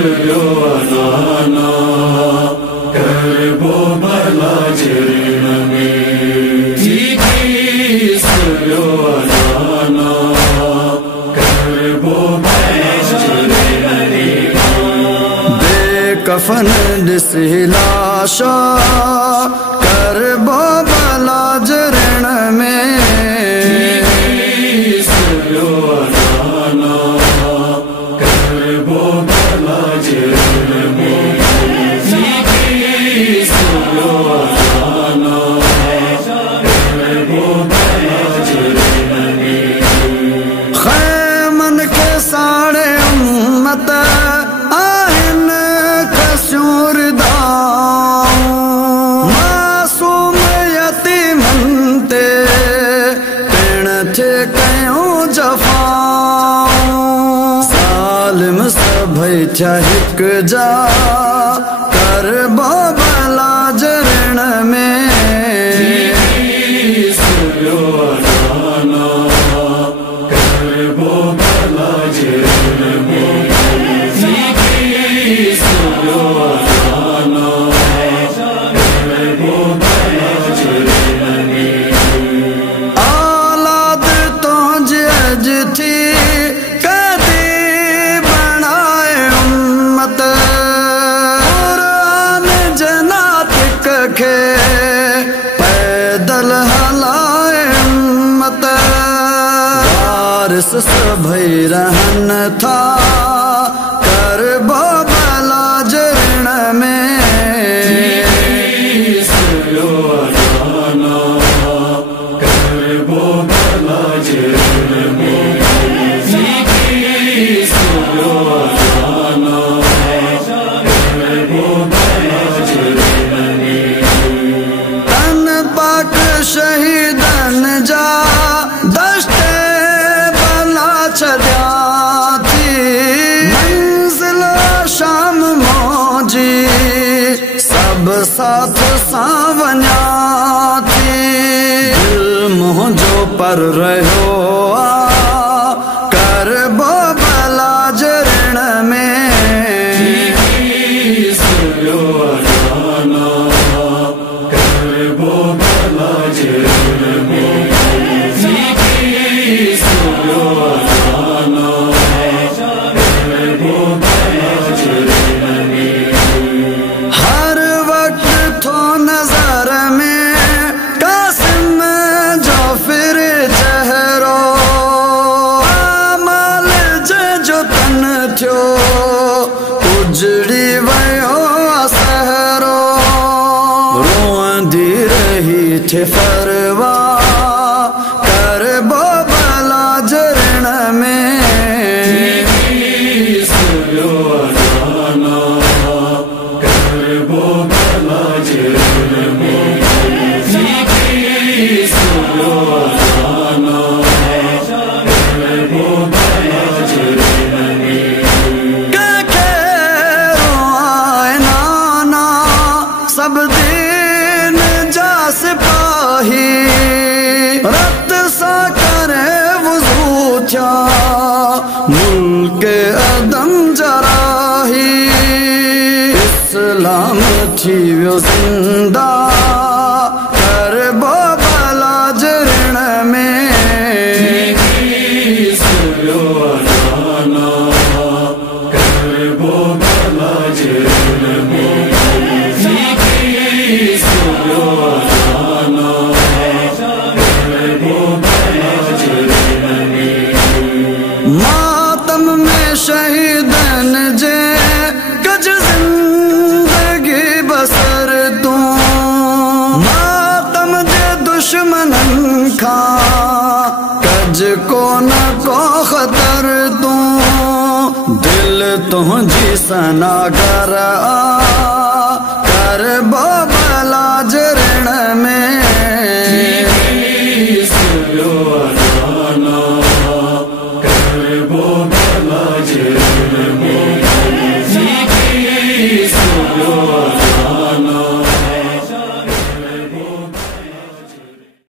सुयो अनाना करबो भला जरण में जी सुयो अनाना करबो भला जरण में बेकफन दिसी लाशा करबो भला जरण में सुयो अनाना करबो भला जरण में सुयो अनाना करबो भला जरण में खैमन के साड़े उम्मत आहिन कसूर दाऊं मासूम यतीमन ते पिण थे कयूं जफाऊं सालिम सभई थिया हिक जा करबो भला जरण में सुयो अनाना करबो भला जरण में सुयो अनाना करबो भला जरण में औलाद तो जज थी कदी बनाए उम्मत कुरान जनातिक के पैदल हलाए उम्मत वारिस सभई रहन था करबो भला जरण में सुयो अनाना करबो भला जरण में सुयो अनाना करबो भला जरण में तन पाक शहीदन जा दस्ते भला छॾिया थी मंजिल शाम मौजी सब साथ सां वञा थी दिल मुंहिंजो पर रहियो आ करबो भला जरण में सुयो अनाना करबो भला जरण में सुयो अनाना करबो भला जरण में हर वक्त थो नजर में कासिम जो फिर चेहरो आमाल जो तन थियो उजड़ी वयो सहरो रोंदी रही थे फरवा करबो भला जरण में सुयो अनाना करबो भला जरण में सुयो अनाना करबो भला जरण में नाना सब दिन जा सिपाही रत सा करे वुज़ू थिया मुल्क अदम जराही इस्लाम थी वियो ज़िंदा करबो भला जरण में सुयो अनाना करबो भला जरण में सुयो अनाना करबो भला जरण में मातम में शहीदन जे गज जिंदगी बसर तू मातम जे दुश्मनन खां कज को न को खतर तू दिल तुझी सनागर करबो भला जरण में सुयो अनाना करबो भला जरण में सुयो